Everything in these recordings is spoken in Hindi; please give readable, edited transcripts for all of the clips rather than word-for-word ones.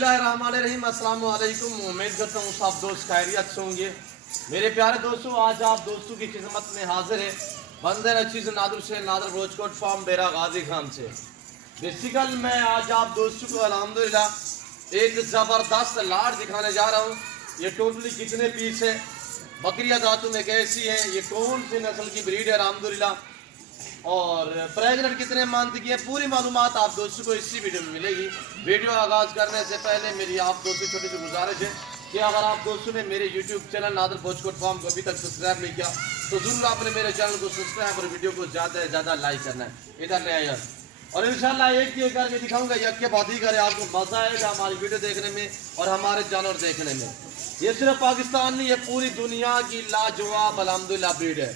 बिस्मिल्लाहिर्रहमानिर्रहीम। अस्सलाम वालेकुम। उम्मीद करता हूँ सब दोस्त खैरियत से होंगे। मेरे प्यारे दोस्तों, आज आप दोस्तों की खिदमत में हाजिर है बंदर अचीज नादर से नादर रोजकोट फार्म बेरा गाजी खान से। बेसिकल मैं आज आप दोस्तों को अल्हम्दुलिल्लाह एक ज़बरदस्त लाट दिखाने जा रहा हूँ। ये टोटली कितने पीस है, बकरिया दातों में कैसी है, ये कौन सी नस्ल की ब्रीड है अल्हम्दुलिल्लाह, और प्रेगनेंट कितने मंथ की है, पूरी मालूमात आप दोस्तों को इसी वीडियो में मिलेगी। वीडियो आगाज़ करने से पहले मेरी आप दोस्तों छोटी सी गुजारिश है कि अगर आप दोस्तों ने मेरे यूट्यूब चैनल नादर रोजकोट फार्म को अभी तक सब्सक्राइब नहीं किया तो जरूर आपने मेरे चैनल को सब्सक्राइब और वीडियो को ज़्यादा से ज़्यादा लाइक करना है। इधर ले आइए और इंशाल्लाह एक ही करके दिखाऊंगा, यक के बाद ही करे आपको मज़ा आएगा हमारी वीडियो देखने में और हमारे जानवर देखने में। ये सिर्फ पाकिस्तान नहीं, ये पूरी दुनिया की लाजवाब अल्हम्दुलिल्लाह ब्रीड है।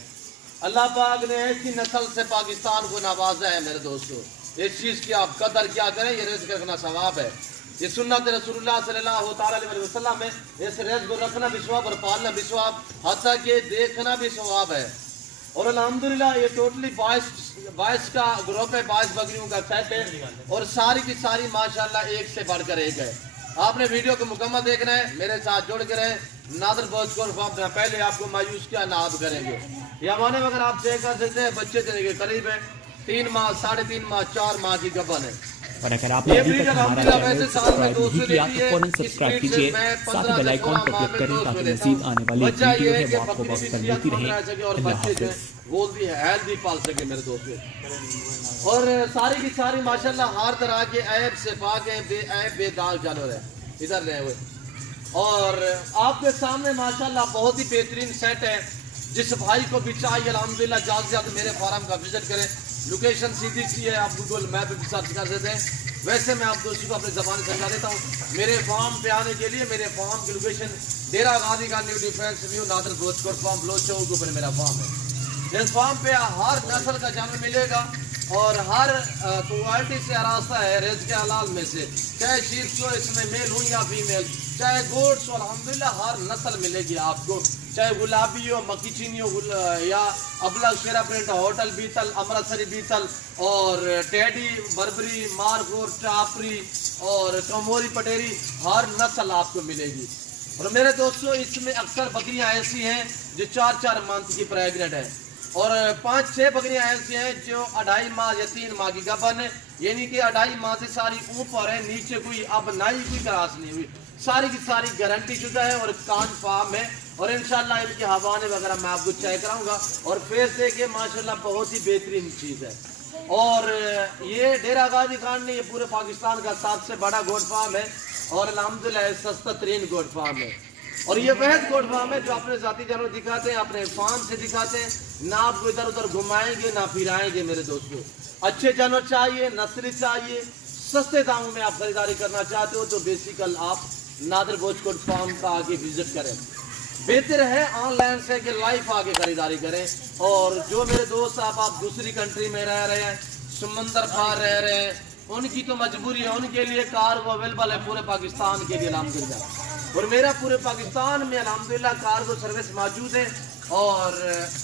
अल्लाह पाक ने ऐसी नस्ल से पाकिस्तान को नवाजा है मेरे दोस्तों। इस चीज़ की आप कदर क्या करें, ये रिज़्क़ रखना सवाब है। ये सुन्नत रसूलुल्लाह सल्लल्लाहु अलैहि वसल्लम है। इस रिज़्क़ को रखना भी सवाब और पालना भी सवाब, हत्ता कि देखना भी सवाब है। और अल्हम्दुलिल्लाह ये टोटली 22 का ग्रुप है, 22 बकरियों का सेट है और सारी की सारी माशाल्लाह एक से बढ़कर एक है। आपने वीडियो को मुकम्मल देखना है, मेरे साथ जुड़ के रहें। नादर रोजकोट फार्म में पहले आपको मायूस क्या ना आप करेंगे। ये हमारे अगर आप चेक कर सकते हैं, बच्चे चलेंगे करीब है 3 माह, 3.5 माह, 4 माह की गबन है। और अगर आपने अभी तक हमारा चैनल सब्सक्राइब नहीं किया तो फौरन सब्सक्राइब कीजिए, साथ ही बेल आइकॉन पर क्लिक करें ताकि मज़ीद आने वाली वीडियो है वो आपको वक्त पर मिलती रहे। और बच्चे गोल्दी है हेल्दी पाल सके मेरे दोस्तों। और सारी की सारी माशाल्लाह हर तरह के ऐब से पाक है, बेऐब बेदाग जानवर है। इधर रहे हुए और आपके सामने माशाल्लाह बहुत ही बेहतरीन सेट है। जिस भाई को भी चाहिए अल्हम्दुलिल्लाह जल्द से जल्द मेरे फार्म का विजिट करें। लोकेशन सीधी सी है, आप गूगल मैप पे भी सर्च कर देते हैं। वैसे मैं आप दोस्तों को अपनी ज़बान समझा देता हूँ। मेरे फार्म पे आने के लिए मेरे फार्म की लोकेशन डेरा गाजी का न्यू डिफेंस व्यू नादर रोजकोट फार्म ब्लो चौक के ऊपर मेरा फार्म है। इस फार्म पे हर नस्ल का जानवर मिलेगा और हर क्वालिटी से रास्ता है रिज़्क़ के हलाल में से, चाहे शीर्ष हो इसमें मेल हो या फीमेल, चाहे गोड्स हो, अल्हम्दुलिल्लाह हर नस्ल मिलेगी आपको। चाहे गुलाबी हो, मक्की चीनी हो, या अबलग शेरा प्रिंट, होटल बीतल, अमृतसरी बीतल और टेडी, बर्बरी, मारगोर, टापरी और कमोरी पटेरी, हर नस्ल आपको मिलेगी। और मेरे दोस्तों इसमें अक्सर बकरियां ऐसी हैं जो 4-4 मंथ की प्रेगनेंट है और 5-6 बकरियां ऐसी हैं जो 2.5 माह या 3 माह की गबन है, यानी कि 2.5 माह से सारी ऊपर है, नीचे कोई अब नाई कोई क्रास नहीं हुई, सारी की सारी गारंटी शुदा है और कान फार्म है। और इंशाल्लाह इनके हवाने वगैरह मैं आपको चेक कराऊंगा और फेस देखिए माशाल्लाह बहुत ही बेहतरीन चीज़ है। और ये डेरा गाजी खान ने ये पूरे पाकिस्तान का सबसे बड़ा गोट फार्म है और अल्हम्दुलिल्लाह सस्ता तरीन गोट फार्म है। और ये वह गोट फार्म है जो अपने जाती जानवर दिखाते हैं, अपने फार्म से दिखाते हैं, ना आपको इधर उधर घुमाएंगे ना फिराएंगे। मेरे दोस्तों अच्छे जानवर चाहिए, नस्ली चाहिए, सस्ते दामों में आप खरीदारी करना चाहते हो तो बेसिकल आप नादर रोजकोट फार्म का आगे विजिट करें। बेहतर है ऑनलाइन से कि लाइव आके खरीदारी करें। और जो मेरे दोस्त आप दूसरी कंट्री में रह रहे हैं, समंदर पार रह रहे हैं, उनकी तो मजबूरी है, उनके लिए कार वो अवेलेबल है पूरे पाकिस्तान के लिए अल्हम्दुलिल्लाह। और मेरा पूरे पाकिस्तान में अल्हम्दुलिल्लाह कार्गो सर्विस मौजूद है और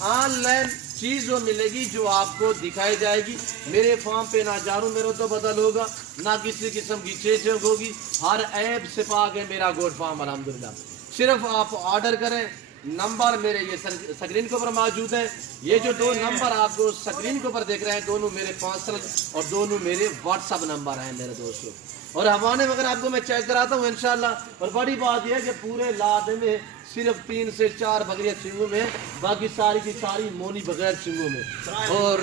ऑनलाइन चीज़ वो मिलेगी जो आपको दिखाई जाएगी। मेरे फार्म पे ना जारू मेरा तो बदल होगा, ना किसी किस्म की चेचक होगी, हर ऐप से पाक है मेरा गोट फार्म अल्हम्दुलिल्लाह। सिर्फ आप ऑर्डर करें, नंबर मेरे ये स्क्रीन के ऊपर मौजूद है। ये जो 2 नंबर आपको स्क्रीन के ऊपर देख रहे हैं, दोनों मेरे पर्सनल और दोनों मेरे व्हाट्सअप नंबर हैं मेरे दोस्तों। और हवाने वगैरह आपको मैं चेक कराता हूँ इंशाल्लाह। और बड़ी बात यह है कि पूरे लाद में सिर्फ 3 से 4 बकरियाँ सिंगों में, बाकी सारी की सारी मोनी बगैर सिंगों में। और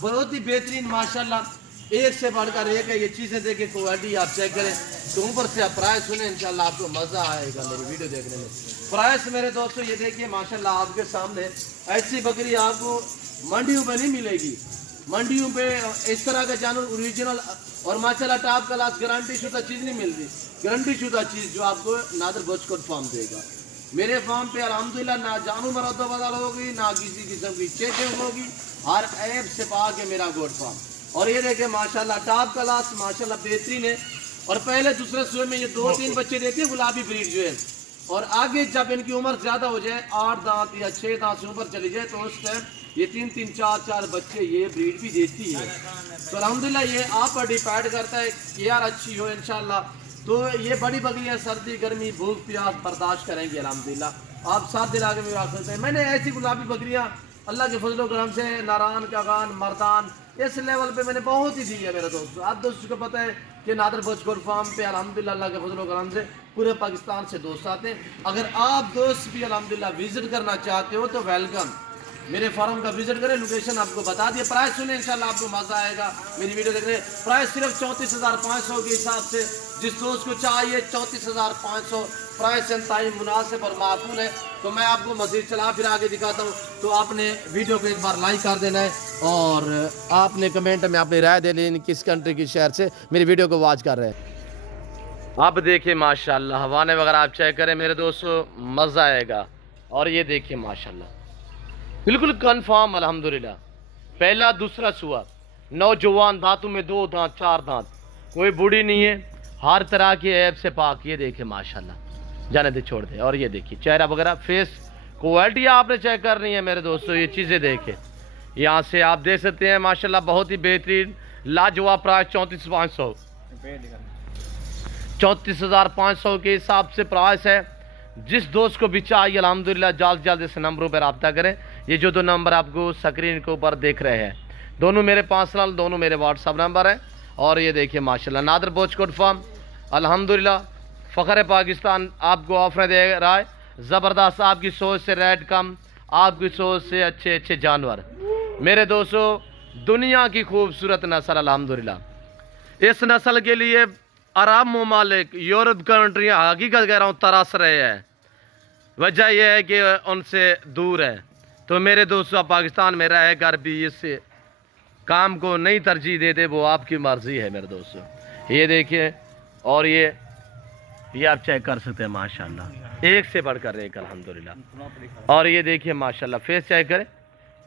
बहुत ही बेहतरीन माशाल्लाह एक से बढ़कर एक है। ये चीज़ें देखें, क्वालिटी आप चेक करें तो ऊपर से आप प्राइस सुने, इंशाल्लाह आपको मज़ा आएगा मेरी वीडियो देखने में। प्राइस मेरे दोस्तों ये देखिए माशाल्लाह आपके सामने ऐसी बकरी आपको मंडियों पे नहीं मिलेगी। मंडियों पे इस तरह का जानवर ओरिजिनल और माशाल्लाह टॉप क्लास गारंटी शुदा चीज़ नहीं मिलती। गारंटी शुदा चीज़ जो आपको नादर रोजकोट फार्म देगा। मेरे फार्म पे अल्हम्दुलिल्लाह ना जानू मरद बदल होगी, ना किसी किस्म की चेकिंग होगी, हर ऐप से पाक है मेरा गोट फार्म। और ये देखे माशाल्लाह टॉप क्लास माशाल्लाह बेहतरीन है। और पहले दूसरे सुबह में ये 2-3 बच्चे देती है गुलाबी ब्रीड जो है, और आगे जब इनकी उम्र ज़्यादा हो जाए, 8 दांत या 6 दांत से ऊपर चली जाए, तो उस टाइम ये 3-3, 4-4 बच्चे ये ब्रीड भी देती है। तो अल्हम्दुलिल्लाह ये आप पर डिपेंड करता है कि यार अच्छी हो इंशाल्लाह तो ये बड़ी बकरियाँ सर्दी गर्मी भूख प्यास बर्दाश्त करेंगी अल्हम्दुलिल्लाह। आप 7 दिन आगे भी रख सकते हैं। मैंने ऐसी गुलाबी बकरियाँ अल्लाह के फजल करम से नारान कागान मर्दान इस लेवल पे मैंने बहुत ही दी है मेरे दोस्तों। आप दोस्तों को पता है कि नादर बचकोट फार्म पे अल्हम्दुलिल्लाह अल्लाह के फजल करम से पूरे पाकिस्तान से दोस्त आते हैं। अगर आप दोस्त भी अल्हम्दुलिल्लाह विजिट करना चाहते हो तो वेलकम, मेरे फार्म का विजिट करें। लोकेशन आपको बता दिया, प्राइस सुने इंशाल्लाह आपको मजा आएगा। मेरी वीडियो देख रहे हैं, प्राइस सिर्फ 34,500 के हिसाब से जिस दोस्त को चाहिए 34,500 प्राइस इंतहाई मुनासिब और माकूल है। तो मैं आपको मजीद चला फिर आगे दिखाता हूँ। तो आपने वीडियो को एक बार लाइक कर देना है और आपने कमेंट में अपनी राय दे लेनी किस कंट्री की शहर से मेरी वीडियो को वॉच कर रहे हैं। आप देखिए माशाल्लाह हवाने वगैरह आप चेक करें मेरे दोस्तों, मज़ा आएगा। और ये देखिए माशाल्लाह बिल्कुल कन्फर्म अल्हम्दुलिल्लाह, पहला दूसरा सुआ, नौजवान दांतों में 2 दांत 4 दांत, कोई बूढ़ी नहीं है, हर तरह के ऐप से पाक। ये देखिए माशाल्लाह, जाने दे छोड़ दे। और ये देखिए चेहरा वगैरह फेस क्वालिटी आपने चेक करनी है मेरे दोस्तों। ये चीज़ें देखें, यहाँ से आप देख सकते हैं माशाल्लाह बहुत ही बेहतरीन लाजवाब प्राइस 34,500 34,500 के हिसाब से प्राइस है। जिस दोस्त को भी चाहिए अल्हम्दुलिल्लाह जल्द जल्द इस नंबरों पर रब्ता करें। ये जो 2 नंबर आपको स्क्रीन के ऊपर देख रहे हैं दोनों मेरे पर्सनल, दोनों मेरे व्हाट्सअप नंबर हैं। और ये देखिए माशाल्लाह नादर बचकोट फार्म अल्हम्दुलिल्लाह फ़ख्र पाकिस्तान आपको ऑफर दे रहा है ज़बरदस्त। आपकी सोच से रेट कम, आपकी सोच से अच्छे अच्छे जानवर मेरे दोस्तों, दुनिया की खूबसूरत नस्ल अल्हम्दुलिल्लाह। इस नस्ल के लिए अरब ममालिक यूरोप कंट्रियाँ हकीकत कह रहा हूँ तरस रहे हैं। वजह यह है कि उनसे दूर है। तो मेरे दोस्तों पाकिस्तान में रह कर भी इस काम को नहीं तरजीह देते, वो आपकी मर्जी है मेरे दोस्तों। ये देखिए और ये आप चेक कर सकते हैं माशाल्लाह, एक से बढ़कर एक अल्हम्दुलिल्लाह। और ये देखिए माशाल्लाह फेस चेक करें।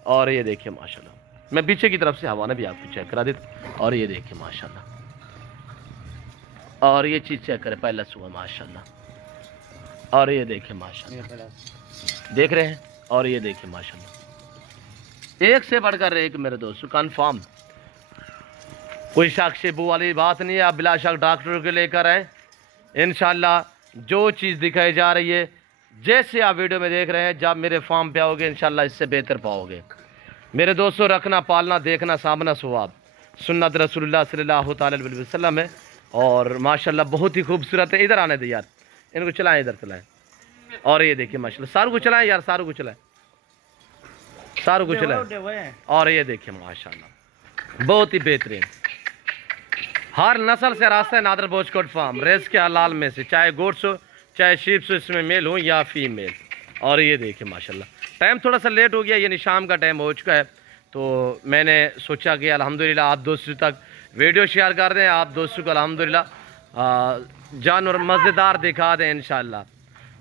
और ये देखिए माशाल्लाह, मैं पीछे की तरफ से हवाना भी आपको चेक करा देता। और ये देखिए माशाल्लाह, और ये चीज़ चेक करें पहला सुबह माशाल्लाह। और ये देखिए माशाल्लाह, देख रहे हैं। और ये देखिए माशाल्लाह एक से बढ़कर एक मेरे दोस्तों कन्फर्म, कोई शक शेबू वाली बात नहीं है। आप बिला शक डॉक्टर के लेकर आए इंशाल्लाह। जो चीज़ दिखाई जा रही है जैसे आप वीडियो में देख रहे हैं, जब मेरे फार्म पे आओगे इंशाल्लाह इससे बेहतर पाओगे मेरे दोस्तों। रखना पालना देखना सामना सवाब सुन्नत रसूलुल्लाह सल्लल्लाहु अलैहि वसल्लम है। और माशाल्लाह बहुत ही खूबसूरत है। इधर आने दे यार, इनको चलाएं, इधर चलाएं। और ये देखिए माशाल्लाह सारू को चलाएं यार, सारू को चलाएं, सारू को चलाएं। और ये देखिए माशाल्लाह बहुत ही बेहतरीन, हर नस्ल से रास्ता है नादर बचकोट फार्म। रेस के हलाल में से चाहे गोट्स हो चाहे शीप्स हो, इसमें मेल हो या फीमेल। और ये देखिए माशाल्लाह टाइम थोड़ा सा लेट हो गया, यानी शाम का टाइम हो चुका है। तो मैंने सोचा कि अल्हम्दुलिल्लाह आप दोस्तों तक वीडियो शेयर कर दें, आप दोस्तों को अल्हम्दुलिल्लाह जानवर मज़ेदार दिखा दें इंशाल्लाह।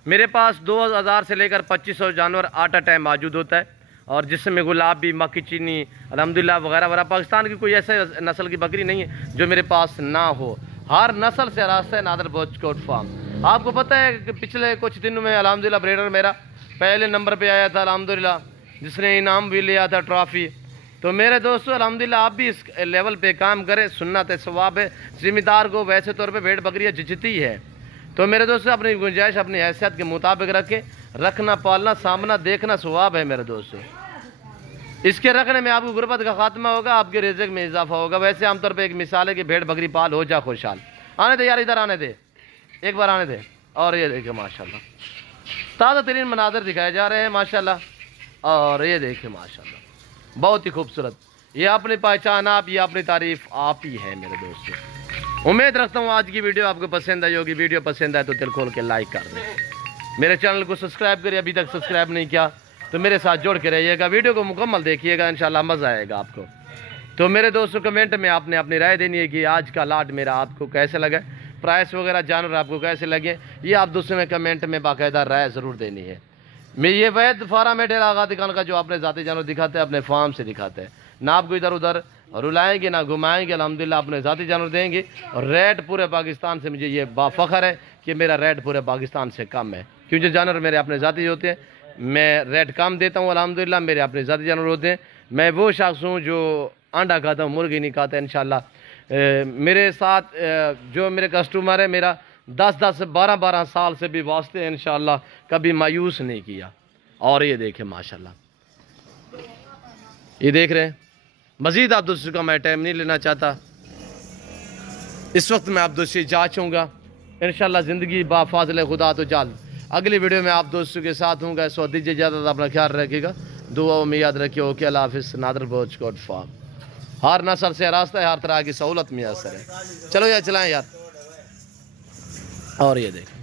मेरे पास 2000 से लेकर 2500 जानवर आटा टाइम मौजूद होता है। और जिसमें गुलाबी मक्की चीनी अल्हम्दुलिल्लाह वगैरह वगैरह, पाकिस्तान की कोई ऐसे नस्ल की बकरी नहीं है जो मेरे पास ना हो। हर नस्ल से रास्ता है नादर बचकोट फार्म। आपको पता है कि पिछले कुछ दिनों में अल्हम्दुलिल्लाह ब्रीडर मेरा पहले नंबर पे आया था अल्हम्दुलिल्लाह, जिसने इनाम भी लिया था ट्रॉफी। तो मेरे दोस्तों अल्हम्दुलिल्लाह आप भी इस लेवल पे काम करें, सुन्नत है सवाब है। जिम्मेदार को वैसे तौर पे भेड़ बकरियाँ जितती है। तो मेरे दोस्तों अपनी गुंजाइश अपनी हैसियत के मुताबिक रखें, रखना पालना सामना देखना सवाब है मेरे दोस्तों। इसके रखने में आपको गुर्बत का खात्मा होगा, आपके रिज़्क़ में इजाफा होगा। वैसे आमतौर पर एक मिसाल है कि भेड़ बकरी पाल हो जा खुशहाल। आने दे यार, इधर आने दे, एक बार आने दे। और ये देखिए माशाल्लाह ताज़ा तरीन मनाजर दिखाए जा रहे हैं माशाल्लाह। और ये देखिए माशाल्लाह बहुत ही खूबसूरत, ये अपनी पहचान आप, ये अपनी तारीफ आप ही है मेरे दोस्तों। उम्मीद रखता हूँ आज की वीडियो आपको पसंद आई होगी। वीडियो पसंद आए तो दिल खोल के लाइक कर दें। मेरे चैनल को सब्सक्राइब करिए, अभी तक सब्सक्राइब नहीं किया तो मेरे साथ जोड़ के रहिएगा। वीडियो को मुकम्मल देखिएगा, इंशाल्लाह मज़ा आएगा आपको। तो मेरे दोस्तों कमेंट में आपने अपनी राय देनी है कि आज का लाट मेरा आपको कैसे लगा, प्राइस वगैरह जानवर आपको कैसे लगे, ये आप दोस्तों में कमेंट में बाकायदा राय ज़रूर देनी है। मैं ये वैद फार्म है डेरा आगा दिखाने का, जो अपने ज़ाती जानवर दिखाते हैं अपने फार्म से दिखाते हैं, ना आपको इधर उधर रुलाएंगे ना घुमाएंगे। अल्हम्दुलिल्लाह अपने ज़ाती जानवर देंगे। और रेट पूरे पाकिस्तान से मुझे ये बाफ़ख्र है कि मेरा रेट पूरे पाकिस्तान से कम है, क्योंकि जानवर मेरे अपने ज़ाती होते हैं। मैं रेट कम देता हूँ अल्हम्दुलिल्लाह, मेरे अपने ज़ाती जानवर होते हैं। मैं वो शख्स हूँ जो अंडा खाता हूँ, मुर्गी नहीं खाता इंशाल्लाह। मेरे साथ जो मेरे कस्टमर है, मेरा 10-10 12-12 साल से भी वास्ते हैं, इंशाअल्लाह कभी मायूस नहीं किया। और ये देखें माशाल्लाह, ये देख रहे हैं। मज़ीद आप दोस्तों का मैं टाइम नहीं लेना चाहता, इस वक्त मैं आप दोस्तों से जा चाहूँगा इंशाअल्लाह ज़िंदगी बाफाज़िल खुदा तो जल्द अगली वीडियो में आप दोस्तों के साथ हूँगा। सो दीजिए ज़्यादा अपना ख्याल रखिएगा, दुआओं में याद रखिए। ओके, अल्लाह हाफ़िज़। नादर बोझ कोट फार्म, हर नस्ल से रास्ता है, हर तरह की सहूलत मैसर है। चलो यार चलाएं यार। और ये देखें